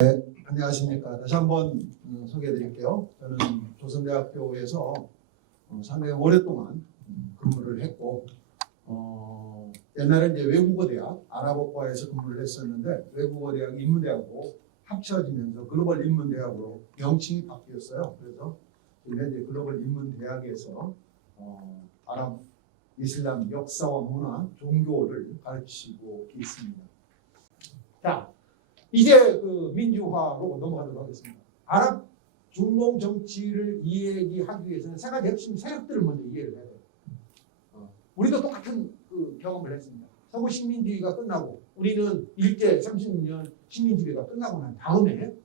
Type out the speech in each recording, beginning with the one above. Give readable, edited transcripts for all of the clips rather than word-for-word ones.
안녕하십니까. 다시 한번 소개해 드릴게요. 저는 조선대학교에서 상당히 오랫동안 근무를 했고, 옛날에 이제 외국어대학, 아랍어과에서 근무를 했었는데, 외국어대학 인문대학으로 합쳐지면서 글로벌 인문대학으로 명칭이 바뀌었어요. 그래서 지금 현재 글로벌 인문대학에서 아랍, 이슬람 역사와 문화, 종교를 가르치고 있습니다. 자, 이제 그 민주화로 넘어가도록 하겠습니다. 아랍 중동 정치를 이해하기 위해서는 세 가지 핵심 세력들을 먼저 이해를 해야 돼요. 우리도 똑같은 그 경험을 했습니다. 서구 식민지가 끝나고 우리는 일제 36년 식민지 지배가 끝나고 난 다음에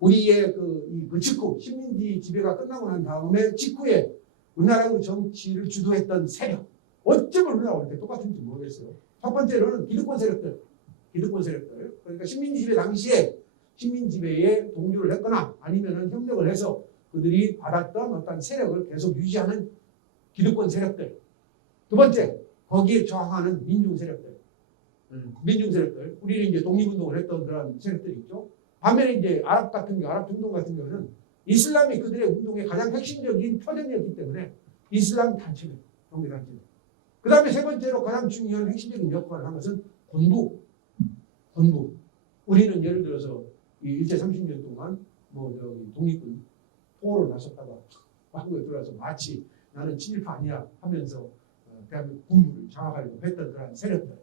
우리의 그 직후 식민지 지배가 끝나고 난 다음에 직후에 우리나라의 정치를 주도했던 세력, 어쩌면 우리나라가 이렇게 똑같은지 모르겠어요. 첫 번째로는 기득권 세력들. 그러니까 식민지 지배 당시에 식민 지배에 동조를 했거나 아니면은 협력을 해서 그들이 받았던 어떤 세력을 계속 유지하는 기득권 세력들. 두 번째, 거기에 저항하는 민중 세력들. 우리는 이제 독립운동을 했던 그런 세력들이 있죠. 반면에 이제 아랍 중동 같은 경우는 이슬람이 그들의 운동의 가장 핵심적인 표전이었기 때문에 이슬람 단체들, 종교 단체들. 그 다음에 세 번째로 가장 중요한 핵심적인 역할을 한 것은 군부. 우리는 예를 들어서 이 일제 30년 동안 독립군 포로를 나섰다가 한국에 들어와서 마치 나는 친일파 아니야 하면서 대한민국 군부를 장악하려고 했던 그런 세력들.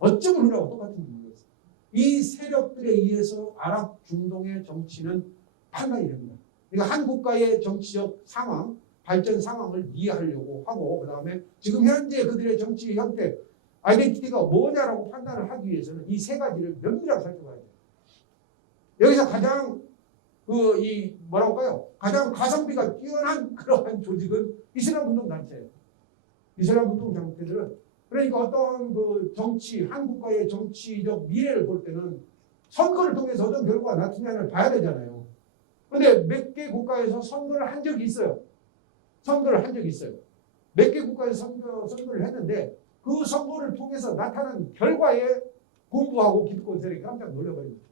어쩌면 우리하고 똑같은 모르겠어요. 이 세력들에 의해서 아랍 중동의 정치는 판단이 됩니다. 그러니까 한 국가의 정치적 상황, 발전 상황을 이해하려고 하고 그 다음에 지금 현재 그들의 정치 형태, 아이덴티티가 뭐냐라고 판단을 하기 위해서는 이 세 가지를 면밀하게 살펴봐야 돼요. 여기서 가장 가장 가성비가 뛰어난 그러한 조직은 이슬람 운동 단체예요. 이슬람 운동 단체들은 그러니까 어떤 그 정치, 한 국가의 정치적 미래를 볼 때는 선거를 통해서 어떤 결과가 나타나냐를 봐야 되잖아요. 그런데 몇 개 국가에서 선거를 한 적이 있어요. 몇 개 국가에서 선거를 했는데 그 선거를 통해서 나타난 결과에 군부하고 기득권 세력이 깜짝 놀라버립니다.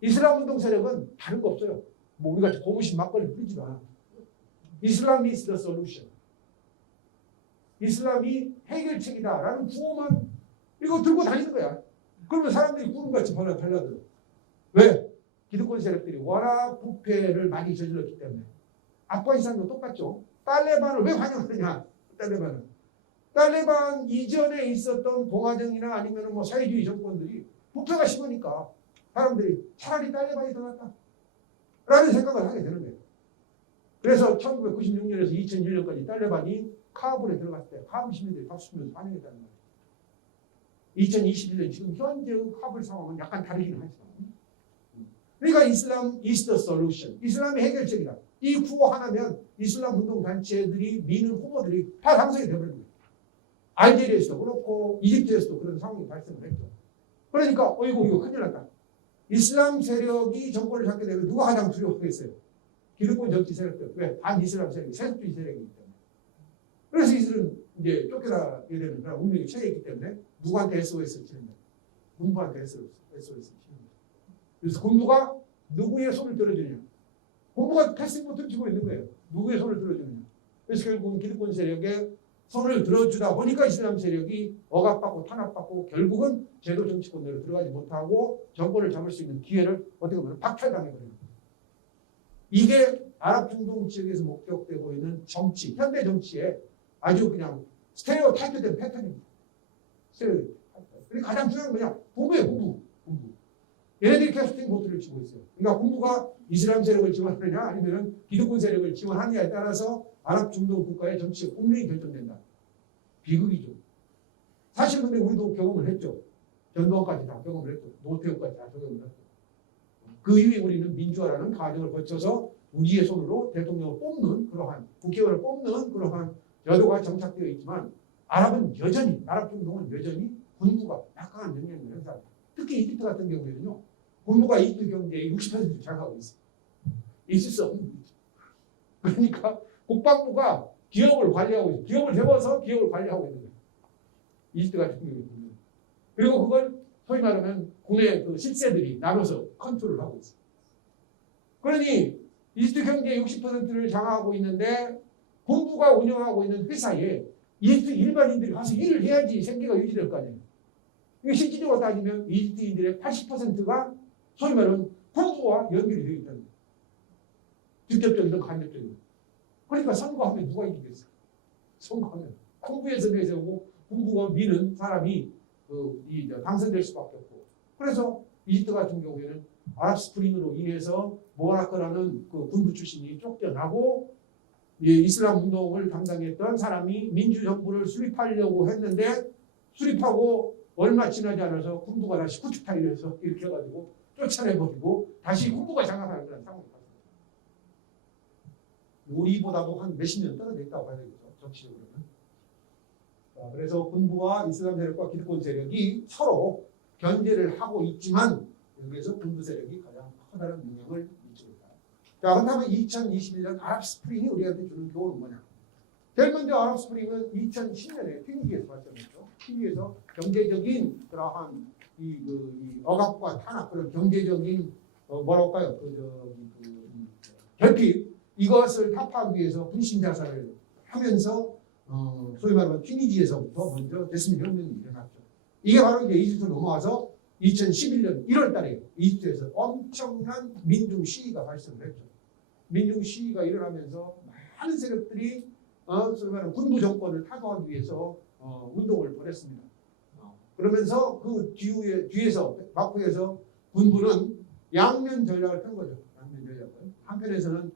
이슬람 운동 세력은 다른 거 없어요. 우리가 고무신 막걸리 뿌리지도 않아. Islam is the solution. 이슬람이 해결책이다라는 구호만 이거 들고 다니는 거야. 그러면 사람들이 구름같이 달라들어. 왜? 기득권 세력들이 워낙 부패를 많이 저질렀기 때문에. 아프가니스탄도 똑같죠. 탈레반을 왜 환영하느냐? 탈레반 이전에 있었던 동아정이나 아니면 사회주의 정권들이 부패가 심하니까 사람들이 차라리 탈레반이 더 낫다 라는 생각을 하게 되는 거예요. 그래서 1996년에서 2001년까지 탈레반이 카불에 들어갔을 때 카불 시민들이 박수 치면서 환영했다는 거예요. 2021년 지금 현재의 카불 상황은 약간 다르긴 하지만 그러니까 이슬람 is the solution. 이슬람이 해결책이다. 이 구호 하나면 이슬람 운동 단체들이 미는 후보들이 다 당선이 되버립니다. 알제리에서도 그렇고 이집트에서도 그런 상황이 발생을 했죠. 그러니까 이거 큰일 났다. 이슬람 세력이 정권을 잡게 되면 누가 가장 두려워하겠어요? 기득권 정치 세력들. 왜? 반이슬람 세력이 세속주의 세력이기 때문에. 그래서 이들은 이제 쫓겨나게 되는 그런 운명이 처해 있기 때문에 누구한테 SOS를 치는 거예요? 군부한테 SOS를 치는 거예요. 그래서 군부가 누구의 손을 들어주느냐? 군부가 패싱부터 쥐고 있는 거예요. 누구의 손을 들어주느냐? 그래서 결국은 기득권 세력의 손을 들어주다 보니까 이슬람 세력이 억압받고 탄압받고 결국은 제도 정치권으로 들어가지 못하고 정권을 잡을 수 있는 기회를 어떻게 보면 박탈당해버립니다. 이게 아랍 중동 지역에서 목격되고 있는 정치, 현대 정치에 아주 그냥 스테레오타입된 패턴입니다. 그리고 가장 중요한 건 뭐냐? 군부예요, 군부. 얘네들이 캐스팅 보트를 치고 있어요. 그러니까 군부가 이슬람 세력을 지원하느냐 아니면 기득권 세력을 지원하느냐에 따라서 아랍 중동 국가의 정치의 운명이 결정된다. 비극이죠. 사실 근데 우리도 경험을 했죠. 전두환까지 다 경험을 했고 노태우까지 다 경험을 했고 그 이후에 우리는 민주화라는 과정을 거쳐서 우리의 손으로 대통령을 뽑는 그러한 국회의원을 뽑는 그러한 여도가 정착되어 있지만 아랍 중동은 여전히 군부가 약간한 영향을 행사합니다. 특히 이집트 같은 경우에는요. 군부가 이집트 경제의 60%를 장악하고 있어요. 있을 수 없는 일이죠. 그러니까 국방부가 기업을 관리하고 있어요. 기업을 세워서 기업을 관리하고 있는 거예요. 이집트 같은 경우에는. 그리고 그걸 소위 말하면 국내 그 실세들이 나눠서 컨트롤을 하고 있어요. 그러니 이집트 경제의 60%를 장악하고 있는데 군부가 운영하고 있는 회사에 이집트 일반인들이 가서 일을 해야지 생계가 유지될 거 아니에요. 이게 실질적으로 따지면 이집트인들의 80%가 소위 말하는 군부와 연결이 되어 있다는 거예요. 직접적이든 간접적이든. 그러니까 선거하면 누가 이기겠어요? 선거하면 군부에서 내세우고 군부가 미는 사람이 당선될 수밖에 없고. 그래서 이집트 같은 경우에는 아랍 스프링으로 인해서 모라크라는 그 군부 출신이 쫓겨나고 이슬람 운동을 담당했던 사람이 민주정부를 수립하려고 했는데 수립하고 얼마 지나지 않아서 군부가 다시 쿠데타를 해서 이렇게 해가지고 쫓아내버리고 다시 군부가 장악하는 그런 상황이 왔습니다. 우리보다도 한 몇십 년 떨어져 있다고 봐야 되겠죠. 정치적으로는. 그래서 군부와 이슬람 세력과 기득권 세력이 서로 견제를 하고 있지만 여기에서 군부 세력이 가장 커다란 영향을 미치고 있다. 자, 그렇다면 2021년 아랍 스프링이 우리한테 주는 교훈은 뭐냐? 제일 먼저 아랍 스프링은 2010년에 튀니지에서 발생했죠. 튀니지에서 경제적인 그러한 이 억압과 탄압, 그런 경제적인 뭐랄까요? 결핍, 이것을 타파하기 위해서 분신 자살을 하면서 소위 말하면 튀니지에서부터 먼저 대스민 혁명이 일어났죠. 이게 바로 이제 이집트로 넘어와서 2011년 1월 달에 이집트에서 엄청난 민중 시위가 발생을 했죠. 민중 시위가 일어나면서 많은 세력들이 소위 말하는 군부 정권을 타도하기 위해서 운동을 벌였습니다. 그러면서 그 뒤에서 막후에서 군부는 양면 전략을 편 거죠. 양면 전략을. 한편에서는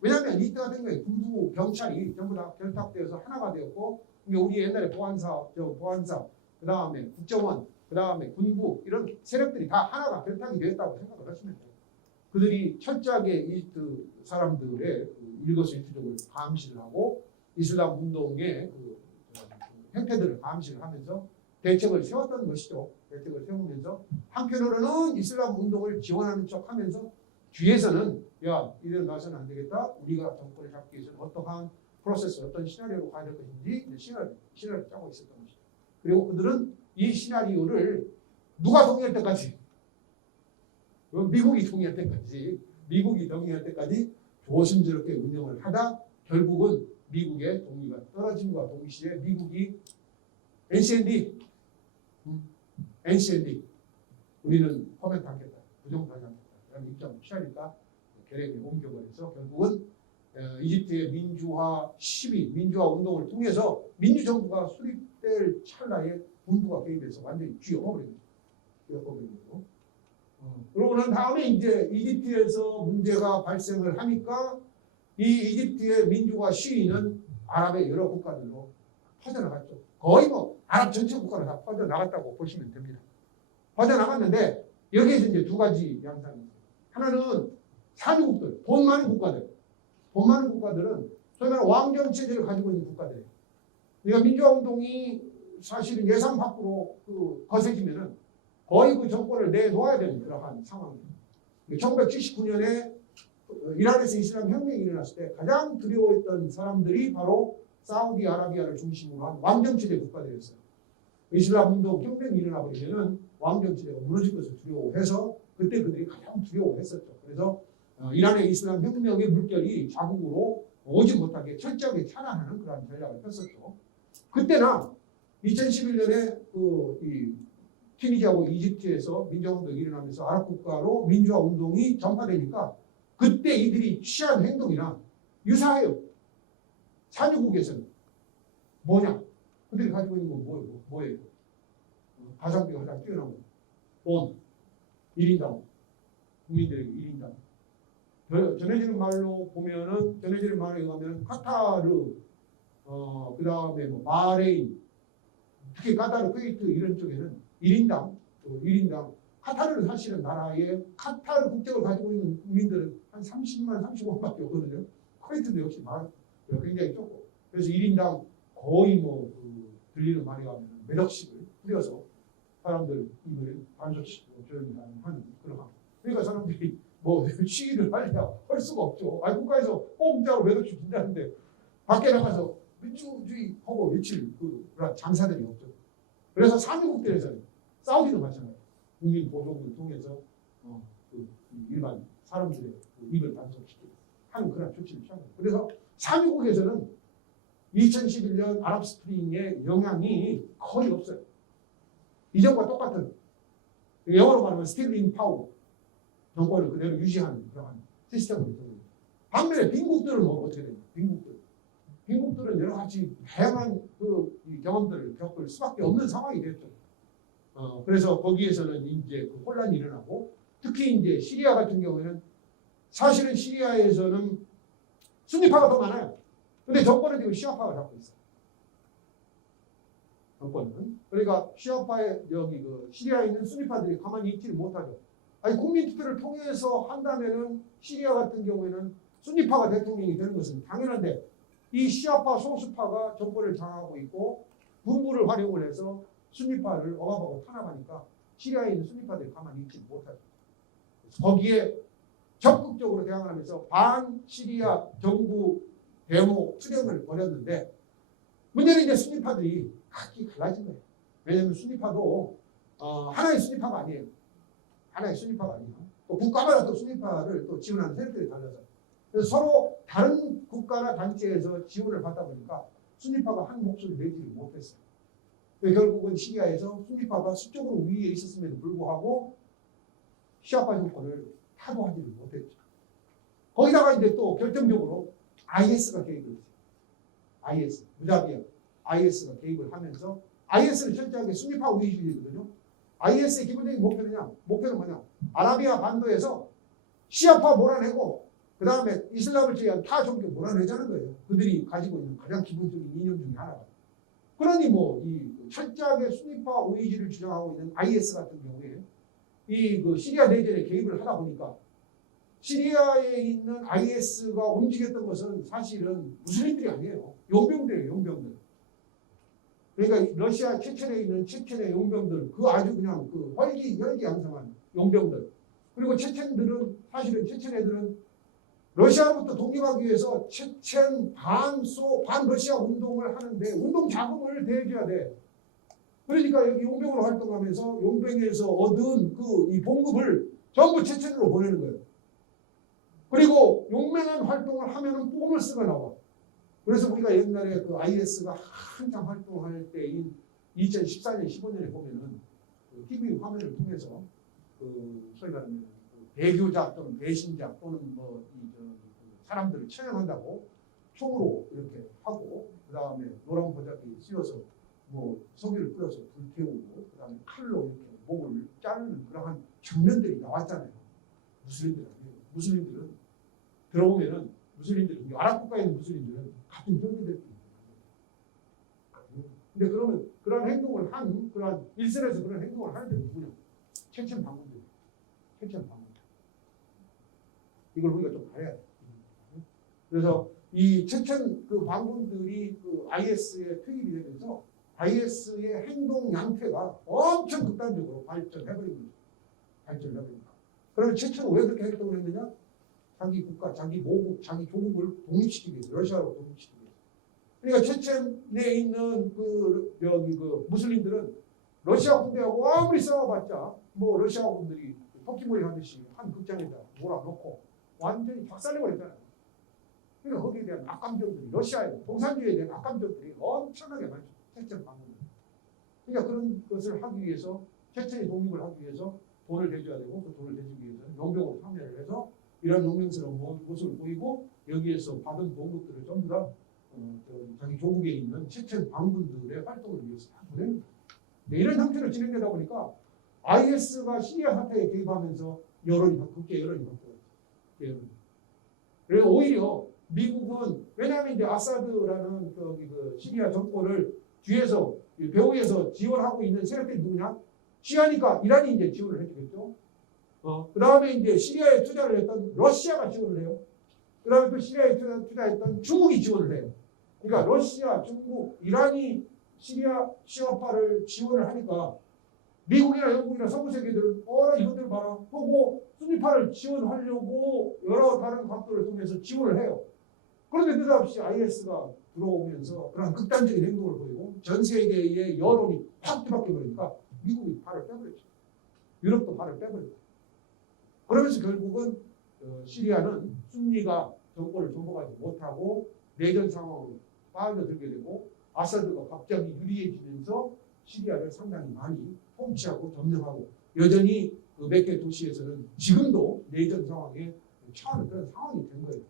왜냐하면 이때 같은 경우에 군부 경찰이 전부 다 결탁되어서 하나가 되었고, 우리 옛날에 보안사, 그 다음에 국정원, 그 다음에 군부 이런 세력들이 다 하나가 결탁이 되었다고 생각을 하시면 돼요. 그들이 철저하게 이집트 사람들의 일거수일투족을 감시를 하고 이슬람 운동의 형태들을 감시를 하면서 대책을 세웠던 것이죠. 대책을 세우면서 한편으로는 이슬람 운동을 지원하는 척하면서 뒤에서는 야, 이대로 놔서는 안 되겠다. 우리가 정권을 잡기 위해서는 어떠한 프로세스, 어떤 시나리오로 가야 될 것인지 시나리오를 짜고 있었던 것이죠. 그리고 그들은 이 시나리오를 누가 동의할 때까지, 미국이 동의할 때까지 조심스럽게 운영을 하다 결국은 미국의 동의가 떨어짐과 동시에 미국이 NCND 우리는 코멘트 하겠다, 부정하지 않겠다 라는 입장을 취하니까 결핵에 옮겨버려서 결국은 이집트의 민주화 시위, 민주화 운동을 통해서 민주정부가 수립될 찰나에 군부가 개입해서 완전히 쥐어버린 거죠. 그러고 난 다음에 이제 이집트에서 문제가 발생을 하니까 이 이집트의 민주화 시위는 아랍의 여러 국가들로 퍼져나갔죠. 거의 아랍 전체 국가로 다 퍼져나갔다고 보시면 됩니다. 퍼져나갔는데 여기에서 이제 두 가지 양상이 있어요. 하나는 산유국들, 돈 많은 국가들은 소위 말하는 왕정 체제를 가지고 있는 국가들이에요. 그러니까 민주화 운동이 사실은 예상 밖으로 거세지면은 거의 그 정권을 내놓아야 되는 그러한 상황입니다. 1979년에 이란에서 이슬람 혁명이 일어났을 때 가장 두려워했던 사람들이 바로 사우디아라비아를 중심으로 한 왕정체제 국가들이었어요. 이슬람 운동 혁명이 일어나버리면은 왕정체제가 무너질 것을 두려워해서 그때 그들이 가장 두려워했었죠. 그래서 이란의 이슬람 혁명의 물결이 자국으로 오지 못하게 철저하게 차단하는 그런 전략을 폈었죠. 그때나 2011년에 튀니지하고 이집트에서 민주화운동이 일어나면서 아랍 국가로 민주화 운동이 전파되니까 그때 이들이 취한 행동이나 유사해요. 산유국에서는 뭐냐? 그들이 가지고 있는 건 뭐예요? 가성비가 가장 뛰어난 거. 돈, 1인당, 국민들에게 1인당. 전해지는 말로 의하면 카타르, 그 다음에 바레인, 특히 카타르, 쿠웨이트 이런 쪽에는 1인당 카타르는 사실은 나라의 카타르 국적을 가지고 있는 국민들은 한 30만, 35만밖에 없거든요. 쿠웨이트도 역시 굉장히 적고. 그래서 1인당 거의 들리는 말이 가면 몇 억씩을 뿌려서 사람들 입을 반석시키고 조용히 하는 그런 거. 그러니까 사람들이 시위를 할 수가 없죠. 국가에서 공짜로 몇 억씩 준다는데 밖에 나가서 민주주의 하고 외칠 그런 장사들이 없죠. 그래서 산유국들에서는 사우디도 마찬가지예요. 국민 보조금을 통해서 그 일반 사람들의 그 입을 단속시키는 하는 그런 조치를 취한 거예요. 그래서 산유국에서는 2011년 아랍스프링의 영향이 거의 없어요. 이전과 똑같은 영어로 말하면 스틸링 파워 정권을 그대로 유지하는 그러한 시스템으로 있습니다. 반면에 빈국들은 뭐 어떻게 됩니까? 빈국들은 여러 가지 다양한 그 경험들을 겪을 수밖에 없는 상황이 됐죠. 그래서 거기에서는 이제 그 혼란이 일어나고 특히 이제 시리아 같은 경우에는 사실은 시리아에서는 순니파가 더 많아요. 근데 정권은 지금 시아파가 잡고 있어요. 정권은. 그러니까 시아파의 여기 그 시리아에 있는 순니파들이 가만히 있지를 못하죠. 아니 국민 투표를 통해서 한다면은 시리아 같은 경우에는 순니파가 대통령이 되는 것은 당연한데 이 시아파 소수파가 정권을 장악하고 있고 군부를 활용을 해서 순니파를 억압하고 탄압하니까 시리아에 있는 순니파들이 가만히 있지 못하죠. 거기에 적극적으로 대항을 하면서 반시리아 정부 데모 투쟁을 벌였는데 문제는 이제 순니파들이 각기 갈라진 거예요. 왜냐하면 순니파도 하나의 순니파가 아니에요. 하나의 순니파가 아니에요. 또 국가마다 또 순니파를 또 지원하는 세력들이 달라서 그래서 서로 다른 국가나 단체에서 지원을 받다 보니까 순니파가 한 목소리 내지를 못했어요. 결국은 시리아에서 순니파가 수적으로 위에 있었음에도 불구하고 시아파 정권을 타도하지를 못했죠. 거기다가 이제 또 결정적으로 IS가 개입을 했어요. IS, 무자비아 IS가 개입을 하면서 IS는 철저하게 순니파 우위주의거든요. IS의 기본적인 목표는 뭐냐? 아라비아 반도에서 시아파 몰아내고 그 다음에 이슬람을 제외한 타 종교 몰아내자는 거예요. 그들이 가지고 있는 가장 기본적인 이념 중에 하나가. 그러니 뭐 이 철저하게 순니파 우위주의를 주장하고 있는 IS 같은 경우에 이 그 시리아 내전에 개입을 하다 보니까 시리아에 있는 IS가 움직였던 것은 사실은 무슬림들이 아니에요. 용병들이에요, 용병들. 그러니까 러시아 체첸에 있는 체첸의 용병들, 그 아주 그냥 그 혈기양성한 용병들. 그리고 체첸들은 사실은 체첸 애들은 러시아로부터 독립하기 위해서 체첸 반러시아 운동을 하는데 운동 자금을 대줘야 돼. 그러니까 여기 용병으로 활동하면서 용병에서 얻은 그 이 봉급을 전부 체첸으로 보내는 거예요. 그리고 용맹한 활동을 하면은 보너스가 나와. 그래서 우리가 옛날에 그 IS가 한참 활동할 때인 2014년, 15년에 보면은 그 TV 화면을 통해서 그 소위 말하면 배교자 또는 배신자 또는 뭐 사람들을 처형한다고 총으로 이렇게 하고 그 다음에 노란 보자기 씌워서 뭐 석유를 뿌려서 불태우고 그 다음에 칼로 이렇게 목을 자르는 그러한 장면들이 나왔잖아요. 무슬림들은 들어오면은 무슬림들은 아랍 국가에 있는 무슬림들은 같은 형제들끼리. 근데 그러면 그러한 행동을 한 그러한 이스라엘에서 그런 행동을 하는 데는 누구냐? 체첸 반군들. 이걸 우리가 좀 봐야 돼. 그래서 이 체첸 그 반군들이 그 IS에 투입이 되면서 IS의 행동 양태가 엄청 극단적으로 발전해버린 거죠. 그러면 체첸은 왜 그렇게 행동을 했느냐? 자기 국가, 자기 모국, 자기 조국을 독립시키기 위해서, 러시아로 독립시키기 위해서. 그러니까 체첸에 있는 그 무슬림들은 러시아 군대하고 아무리 싸워봤자 뭐 러시아 군들이 토끼몰이 하듯이 한 극장에다 몰아넣고 완전히 박살내버렸잖아요. 그러니까 거기에 대한 악감정들이 러시아의 공산주의에 대한 악감정들이 엄청나게 많죠. 체첸 방문. 그러니까 그런 것을 하기 위해서 체첸이 독립을 하기 위해서 돈을 대줘야 되고 그 돈을 대주기 위해서는 용병으로 참여를 해서 이런 용맹스러운 모습을 보이고 여기에서 받은 봉급들을 전부 다 자기 조국에 있는 체첸 반군들의 활동을 위해서 다 보내는 거예요. 이런 형태로 진행되다 보니까 IS가 시리아 사태에 개입하면서 국제 여론이 바뀌어요. 그래서 오히려 미국은 왜냐하면 이제 아사드라는 그 시리아 정권을 뒤에서 배후에서 지원하고 있는 세력들이 누구냐? 시아니까 이란이 이제 지원을 해주겠죠. 그 다음에 이제 시리아에 투자를 했던 러시아가 지원을 해요. 그 다음에 또 시리아에 투자했던 중국이 지원을 해요. 그러니까 러시아, 중국, 이란이 시아파를 지원을 하니까 미국이나 영국이나 서구 세계들은 이것들 봐라 보고 순위파를 지원하려고 여러 다른 각도를 통해서 지원을 해요. 그런데 느닷없이 IS가 들어오면서 그런 극단적인 행동을 보이고 전 세계의 여론이 확 뒤바뀌어 버리니까 미국이 팔을 빼버렸죠. 유럽도 발을 빼버렸다. 그러면서 결국은 시리아는 순리가 정권을 존버하지 못하고 내전 상황으로 빠져들게 되고 아사드가 갑자기 유리해지면서 시리아를 상당히 많이 통치하고 점령하고 여전히 그 몇 개 도시에서는 지금도 내전 상황에 처하는 그런 상황이 된 거예요.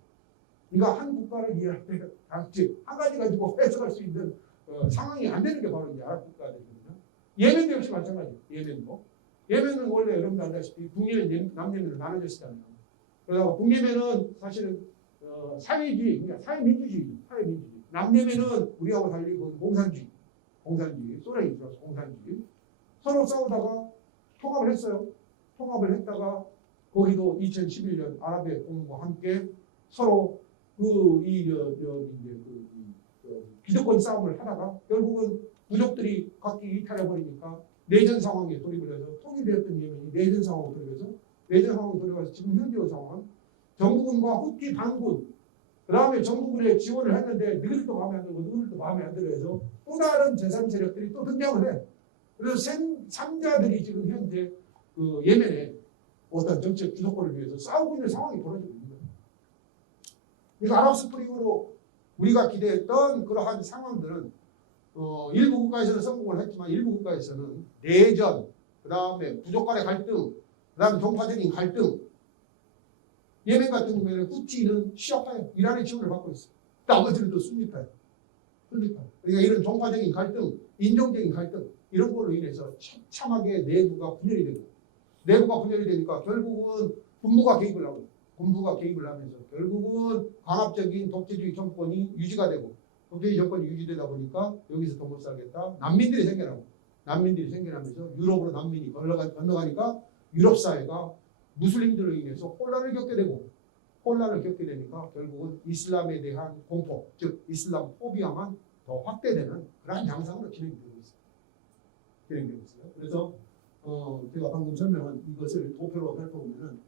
그러니까 한 국가를 이해할 때 각지 한 가지 가지고 해석할 수 있는 상황이 안 되는 게 바로 이제 아랍 국가들이거든요. 예멘도 역시 마찬가지예요. 예멘은 원래 여러분도 알다시피 북예멘, 남예멘으로 나눠졌잖아요. 그러다 북예멘은 사실은 사회주의, 그러니까 사회민주주의. 남예멘은 우리하고 달리 공산주의, 소련이 들어서 공산주의. 서로 싸우다가 통합을 했어요. 통합을 했다가 거기도 2011년 아랍의 봄과 함께 서로 기득권 싸움을 하다가 결국은 부족들이 각기 이탈해버리니까 내전 상황에 돌입을 해서 통일되었던 예멘이 내전 상황으로 돌입해서 지금 현재의 상황은 정부군과 후티 반군 그 다음에 정부군에 지원을 했는데 너희들도 마음에 안 들고 너희들도 마음에 안 들어 해서 또 다른 제3 세력들이 또 등장을 해. 그래서 3자들이 지금 현재 그 예멘에 어떤 정책 주도권을 위해서 싸우고 있는 상황이 벌어지고 있는 거예요. 그래서 아랍 스프링으로 우리가 기대했던 그러한 상황들은 일부 국가에서는 성공을 했지만 일부 국가에서는 내전, 그 다음에 부족 간의 갈등, 그 다음에 종파적인 갈등. 예멘 같은 경우에는 후티는 시아파예요. 이란의 지원을 받고 있어요. 나머지는 또 순니파예요. 그러니까 이런 종파적인 갈등, 인종적인 갈등 이런 걸로 인해서 참하게 내부가 분열이 되니까 결국은 군부가 개입을 하면서 결국은 강압적인 독재주의 정권이 유지가 되고 독재주의 정권이 유지되다 보니까 여기서 더 못 살겠다. 난민들이 생겨나면서 유럽으로 난민이 건너가니까 유럽 사회가 무슬림들로 인해서 혼란을 겪게 되니까 결국은 이슬람에 대한 공포, 즉 이슬람 포비아만 더 확대되는 그런 양상으로 진행되고 있어요. 그래서 제가 방금 설명한 이것을 도표로 살펴보면은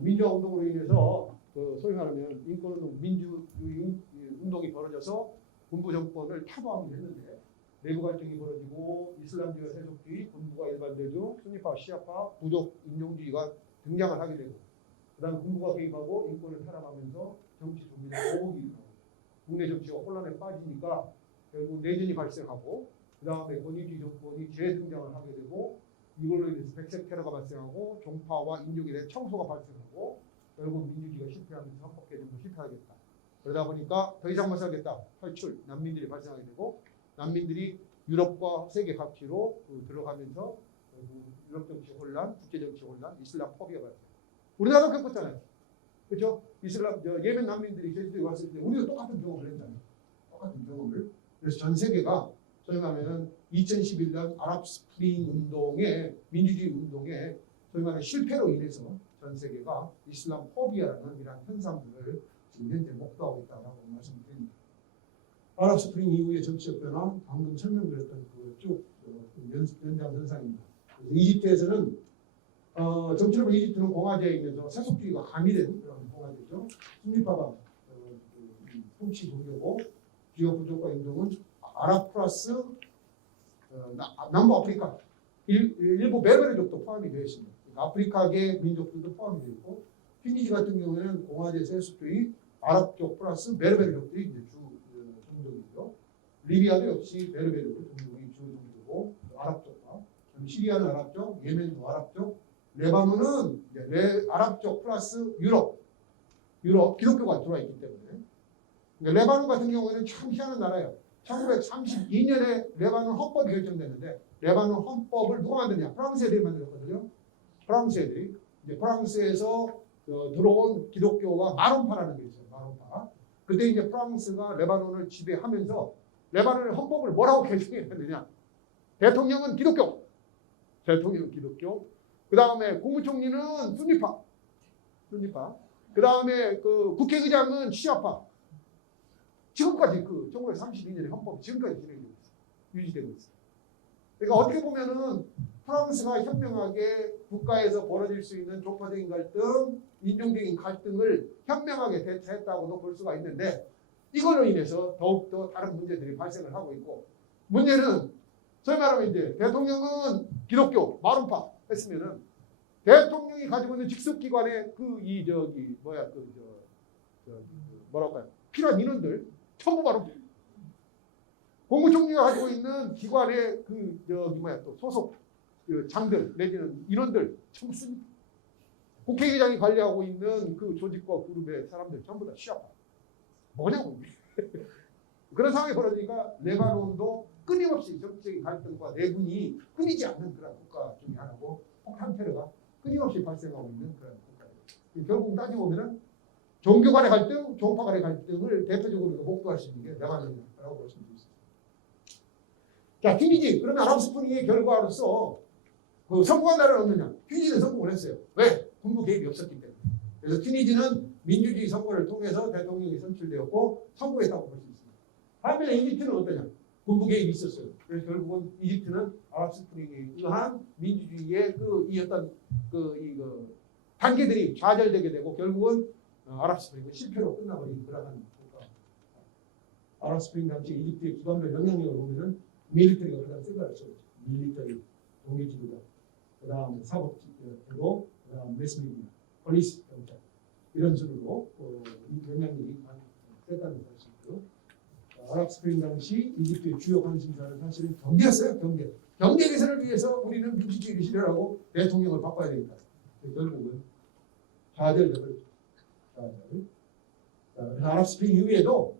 민주화 운동으로 인해서 소위 말하면 인권운동, 민주주의 운동이 벌어져서 군부 정권을 타도하기로 했는데 내부 갈등이 벌어지고 이슬람주의 세속주의, 군부가 일반대중, 순위파, 시아파, 부족, 인종주의가 등장을 하게 되고 그다음 군부가 개입하고 인권을 타락하면서 정치 조직의 보복이 일어나고 국내 정치가 혼란에 빠지니까 결국 내전이 발생하고 그다음에 권위주의 정권이 재등장을 하게 되고 이걸로 인해서 백색 테러가 발생하고 종파와 인종에 대한 청소가 발생하고 결국 민주주의가 실패하면서 헌법개정도 실패하겠다. 그러다 보니까 더 이상 못 살겠다. 탈출, 난민들이 발생하게 되고 난민들이 유럽과 세계 각지로 들어가면서 유럽 정치 혼란, 국제 정치 혼란, 이슬람 포비아 발생. 우리나라도 겪었잖아요. 그렇죠? 예멘 난민들이 제주도에 왔을 때 우리도 똑같은 경험을 했잖아요. 그래서 전 세계가 소위 말하면 2011년 아랍 스프링 운동의 민주주의 운동의 소위 말하는 실패로 인해서 전 세계가 이슬람 포비아라는 이러한 현상들을 지금 현재 목도하고 있다고 말씀드립니다. 아랍 스프링 이후의 정치적 변화, 방금 설명드렸던 쭉 연장 현상입니다. 이집트에서는 정치적으로 이집트는 공화제이면서 세속주의가 가미된 그런 공화제죠. 순리파가 통치 종교고 주요 부족과 인종은 아랍 플러스 남부 아프리카 일부 베르베르족도 포함이 되어 있습니다. 그러니까 아프리카계 민족들도 포함이 되어 있고 튀니지 같은 경우에는 공화제 세속주의 아랍족 플러스 베르베르족들이 이제 주 종족이죠. 리비아도 역시 베르베르 종족이 주 종족이고 아랍족과 시리아는 아랍족, 예멘도 아랍족, 레바논은 이제 아랍족 플러스 유럽 기독교가 들어와 있기 때문에 그러니까 레바논 같은 경우에는 참 희한한 나라예요. 1932년에 레바논 헌법이 결정됐는데 레바논 헌법을 누가 만드냐? 프랑스 애들이 만들었거든요. 프랑스 애들이 이제 프랑스에서 들어온 기독교가 마론파라는 게 있어요. 마론파. 그때 이제 프랑스가 레바논을 지배하면서 레바논의 헌법을 뭐라고 개정했느냐? 대통령은 기독교. 그 다음에 국무총리는 순니파. 그 다음에 그 국회의장은 시아파. 지금까지 1932년의 헌법이 지금까지 진행되고 있어요. 유지되고 있어요. 그러니까 어떻게 보면은 프랑스가 현명하게 국가에서 벌어질 수 있는 종파적인 갈등, 인종적인 갈등을 현명하게 대처했다고도 볼 수가 있는데 이걸로 인해서 더욱더 다른 문제들이 발생을 하고 있고 문제는 소위 말하면 이제 대통령은 기독교 마론파 했으면은 대통령이 가지고 있는 직속기관의 뭐랄까요? 필요한 인원들 전부 바로 국무총리가 가지고 있는 기관의 또 소속 장들 내지는 인원들 전부 씁니다. 국회의장이 관리하고 있는 그 조직과 그룹의 사람들 전부 다 시합. 뭐냐고. 그런 상황이 벌어지니까 레바논도 끊임없이 정치적인 갈등과 내분이 끊이지 않는 그런 국가 중에 하나고 폭탄 테러가 끊임없이 발생하고 있는 그런 국가예요. 결국 따지고 보면은 종교 간의 갈등, 종파 간의 갈등을 대표적으로 목도할 수 있는 게 레바논이라고 볼 수 있습니다. 자, 튀니지. 그러면 아랍 스프링의 결과로서 그 성공한 나라는 없느냐? 튀니지는 성공을 했어요. 왜? 군부 개입이 없었기 때문에. 그래서 튀니지는 민주주의 선거를 통해서 대통령이 선출되었고 성공했다고 볼 수 있습니다. 반면에 이집트는 어떠냐? 군부 개입이 있었어요. 그래서 결국은 이집트는 아랍 스프링에 의한 민주주의의 단계들이 좌절되게 되고 결국은 아랍 스프링은 실패로 끝나버린 그러한 국가. 아랍 스프링 당시 이집트의 기관별 영향력을 보면은 밀리터리가 가장 센 거였죠. 밀리터리, 종교지도자, 그 다음에 사법제도, 그 다음 매스미디어, 폴리스 경찰 이런 식으로 영향력이 가장 세다는 것이고요. 아랍 스프링 당시 이집트의 주요 관심사는 사실은 경제였어요. 경제 개선을 위해서 우리는 민주주의를 실현하고 대통령을 바꿔야 되겠다. 결국은 좌절력을 아랍 스프링 이후에도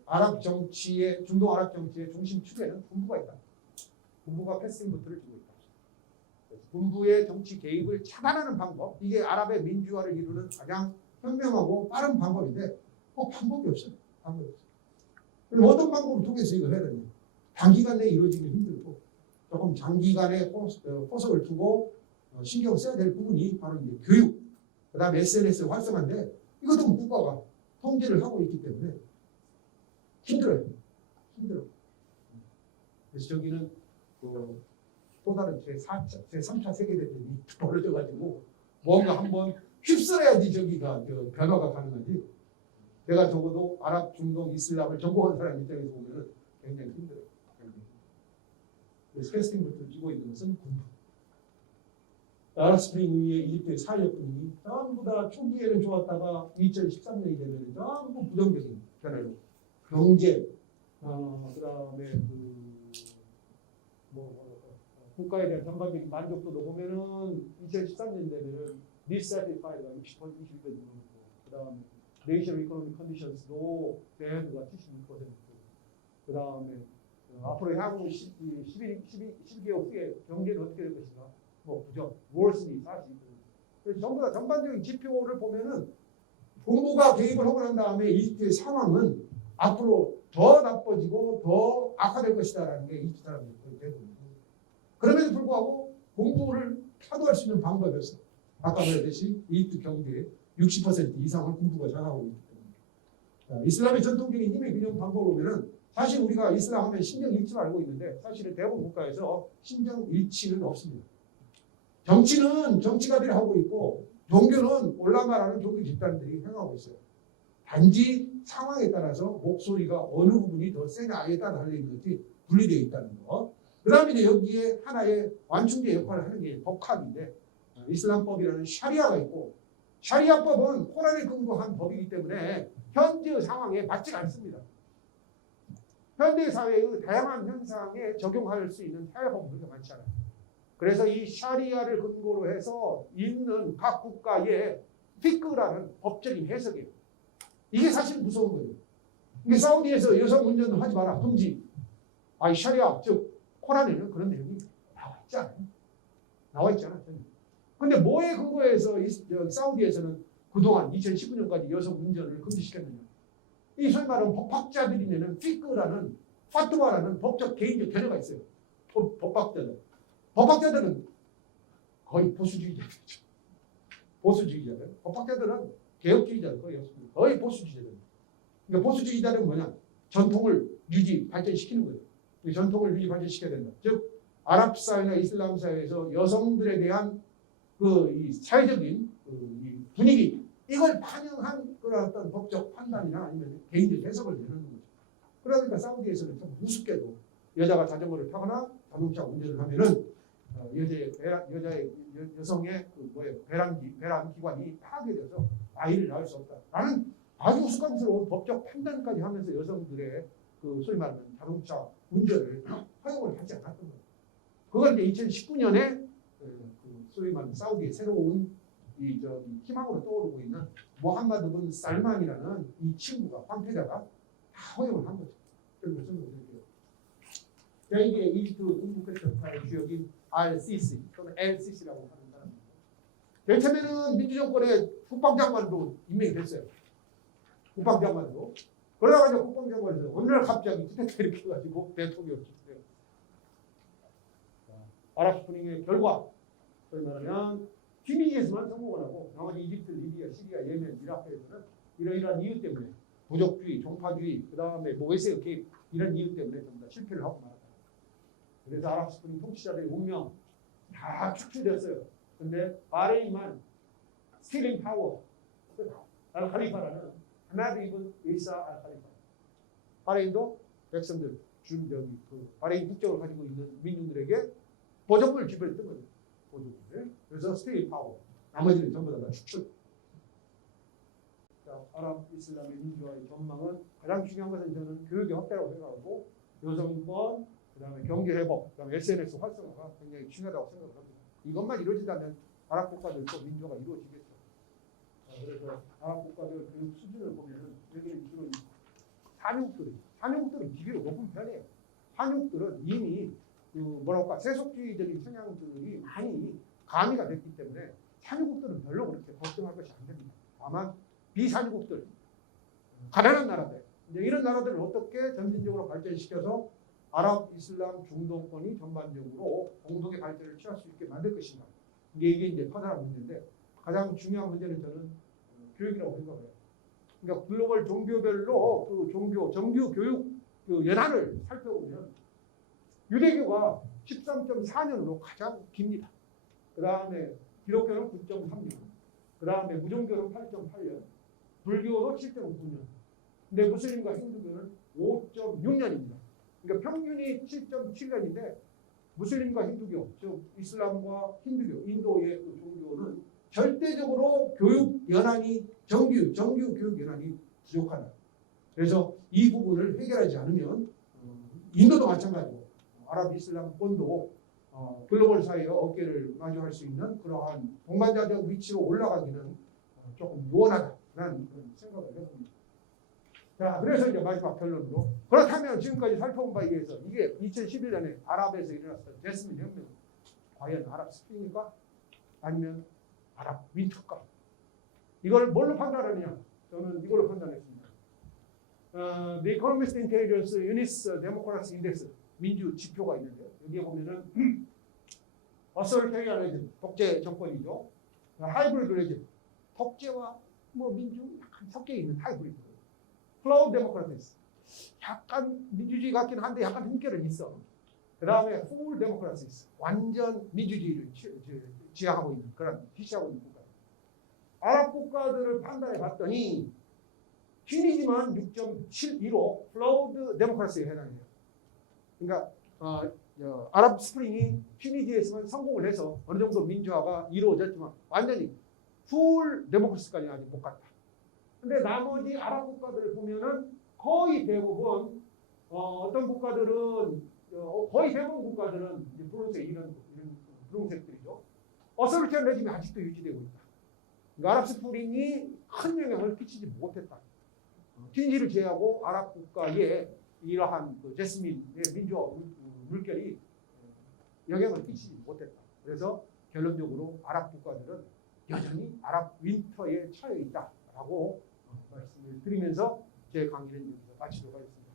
중동 아랍 정치의 중심축에는 군부가 있다. 군부가 패싱부트를 주고 있다. 군부의 정치 개입을 차단하는 방법, 이게 아랍의 민주화를 이루는 가장 현명하고 빠른 방법인데 방법이 없어요. 그럼 어떤 방법을 통해서 이걸 해야 되냐? 단기간 내에 이루어지기 힘들고 조금 장기간에 포석을 두고 신경 써야 될 부분이 바로 이제 교육, 그 다음에 SNS 활성화인데 이것도 국가가 통제를 하고 있기 때문에 힘들어요. 그래서 저기는 또 다른 제3차 세계대전이 벌어져가지고 뭔가 한번 휩쓸어야지 저기가 변화가 가능하지. 내가 적어도 아랍, 중동, 이슬람을 전공한 사람 입장에서 보면 굉장히 힘들어요. 그래서 패스팅부터 쥐고 있는 것은 군부. 아랍 스프링 이후에 이집트의 사회적 분위기 전부 다 초기에는 좋았다가 2013년이 되면 전부 부정적인 변화로 경제, 그다음에 국가에 대한 전반적인 만족도도 보면은 2013년 되면은 dissatisfied가 60%, 22% 정도, 그다음에 national economic conditions도 bad가 76%, 그다음에 앞으로 향후 12개월 후에 경제는 어떻게 될 것인가? 부정, 월스니 40%. 그래서 전부 다 전반적인 지표를 보면은 군부가 개입을 하고 난 다음에 이집트의 상황은 앞으로 더 나빠지고 더 악화될 것이다라는 게 이집트 사람들의 대부분. 그럼에도 불구하고 군부를 타도할 수 있는 방법이었어요. 아까 말했듯이 이집트 경제의 60% 이상을 군부가 장악하고 있기 때문에. 이슬람의 전통적인 힘의 균형 방법을 보면은 사실 우리가 이슬람 하면 신정 일치를 알고 있는데 사실은 대부분 국가에서 신정 일치는 없습니다. 정치는 정치가들이 하고 있고 종교는 올라마라는 종교 집단들이 행하고 있어요. 단지 상황에 따라서 목소리가 어느 부분이 더 세냐에 따라 달려있는 것이 분리되어 있다는 거. 그 다음에 이제 여기에 하나의 완충제 역할을 하는 게 법학인데 이슬람법이라는 샤리아가 있고 샤리아법은 코란에 근거한 법이기 때문에 현재 상황에 맞지가 않습니다. 현대 사회의 다양한 현상에 적용할 수 있는 사회법은 그렇게 많지 않아요. 그래서 이 샤리아를 근거로 해서 있는 각 국가의 피크라는 법적인 해석이에요. 이게 사실 무서운 거예요. 이게 사우디에서 여성 운전을 하지 마라, 금지. 이 샤리아, 즉 코란에는 그런 내용이 나와 있지 않아요. 나와 있잖아요. 근데 뭐에 근거해서 사우디에서는 그동안 2019년까지 여성 운전을 금지시켰느냐. 이 소위 말하는 법학자들이 내는 피크라는 파트와라는 법적 개인적 견해가 있어요. 법학자들은 거의 보수주의자들이죠. 보수주의자들. 법학자들은 개혁주의자들 거의 없습니다. 거의 보수주의자들. 그러니까 보수주의자는 뭐냐? 전통을 유지, 발전시키는 거예요. 이 전통을 유지, 발전시켜야 된다. 즉 아랍 사회나 이슬람 사회에서 여성들에 대한 이 사회적인 이 분위기 이걸 반영한 그런 어떤 법적 판단이나 아니면 개인적 해석을 내놓는 거죠. 그러니까 사우디에서는 좀 우습게도 여자가 자전거를 타거나 자동차 운전을 하면은 여성의 배란 기관이 파괴돼서 아이를 낳을 수 없다라는 아주 우스꽝스러운 법적 판단까지 하면서 여성들의 그 소위 말하는 자동차 운전을 허용을 하지 않았던 거예요. 그걸 이제 2019년에 그 소위 말하는 사우디의 새로운 희망으로 떠오르고 있는 모함마드 빈 살만이라는 이 친구가 황태자가 다 허용을 한 거죠. 그래서 설명드릴게요. 자, 이게 이집트 인구크레터파의 주역인 RCC 또는 LCC라고 하는 사람입니다. 제일 처음에는 민주정권의 국방장관으로 임명이 됐어요. 국방장관으로. 그러다가 이제 국방장관에서 어느 날 갑자기 쿠데타 일으켜가지고 대통령을 찍었어요. 아랍스프링의 결과, 소위 말하면 튀니지에서만 성공을 하고 나머지 이집트, 리비아, 시리아, 예멘, 이라크에서는 이러이러한 이유 때문에 부족주의, 종파주의, 그 다음에 외세의 개입 이런 이유 때문에 전부 다 실패를 하고 말았다. 그래서 아랍스프링 통치자들의 운명 다 축출됐어요. 근데 바레인만 스틸링 파워, 알칼리파라는 하마드 이븐 이사 알칼리파. 바레인도 백성들, 바레인 국적을 가지고 있는 민중들에게 보조금을 지불했던 거죠. 보조금을. 그래서 스틸링 파워. 나머지는 전부 다 축출. 자, 아랍 이슬람의 민주화의 전망은 가장 중요한 것은 저는 교육의 확대라고 생각하고 여성권, 그다음에 경제 회복, 그다음에 SNS 활성화가 굉장히 중요하다고 생각을 합니다. 이것만 이루어진다면 아랍 국가들도 민주화가 이루어지겠죠. 그래서 아랍 국가들 교육 수준을 보면은 여기는 주로 산유국들은 비교적 높은 편이에요. 산유국들은 이미 세속주의적인 성향들이 많이 가미가 됐기 때문에 산유국들은 별로 그렇게 걱정할 것이 안 됩니다. 다만 비산유국들, 가난한 나라들, 이제 이런 나라들을 어떻게 점진적으로 발전시켜서 아랍 이슬람 중동권이 전반적으로 공동의 발전을 취할 수 있게 만들 것인가. 이게 이제 커다란 문제인데 가장 중요한 문제는 저는 교육이라고 생각을 해요. 그러니까 글로벌 종교별로 그 정규 교육 그 연한을 살펴보면 유대교가 13.4년으로 가장 깁니다. 그 다음에 기독교는 9.3년, 그 다음에 무종교는 8.8년, 불교도 7.9년. 근데 무슬림과 힌두교는 5.6년입니다. 그러니까 평균이 7.7년인데 무슬림과 힌두교, 즉 이슬람과 힌두교, 인도의 그 종교는 절대적으로 교육 연한이 정규 교육 연한이 부족하다. 그래서 이 부분을 해결하지 않으면 인도도 마찬가지고 아랍 이슬람권도 글로벌 사회와 어깨를 마주할 수 있는 그러한 동반자적 위치로 올라가기는 조금 요원하다라는 그런 생각을 해봅니다. 자, 그래서 이제 마지막 결론으로 그렇다면 지금까지 살펴본 바에 의해서 이게 2011년에 아랍에서 일어났던 제스민 혁명 과연 아랍 스프링일까? 아니면 아랍 윈터일까? 이걸 뭘로 판단하느냐? 저는 이걸로 판단했습니다. The Economist Intelligence Units Democracy Index 민주 지표가 있는데요. 여기에 보면은 어서리테리아니즘 독재 정권이죠. 하이브리드리즘 독재와 민주 약간 섞여 있는 하이브리드. 플라우 데모크라티스 약간 민주주의 같긴 한데 약간 흠결은 있어. 그 다음에 풀 데모크라티스 완전 민주주의를 지향하고 있는 그런 희시하고 있는 국가. 아랍 국가들을 판단해 봤더니 튀니지만 6.72로 플라우드 데모크라시에 해당해요. 그러니까 아랍 스프링이 튀니지에서만 성공을 해서 어느 정도 민주화가 이루어졌지만 완전히 풀 데모크라시까지는 아직 못 갔다. 근데 나머지 아랍 국가들을 보면은 거의 대부분 어떤 국가들은 거의 대부분 국가들은 분홍색 이런 분홍색들이죠. 어서리티한 레짐이 아직도 유지되고 있다. 그러니까 아랍 스프링이 큰 영향을 끼치지 못했다. 튀니지를 제외하고 아랍 국가에 이러한 그 제스민의 민주화 물결이 영향을 끼치지 못했다. 그래서 결론적으로 아랍 국가들은 여전히 아랍 윈터에 처해 있다라고 말씀을 드리면서 제 강의는 여기서 마치도록 하겠습니다.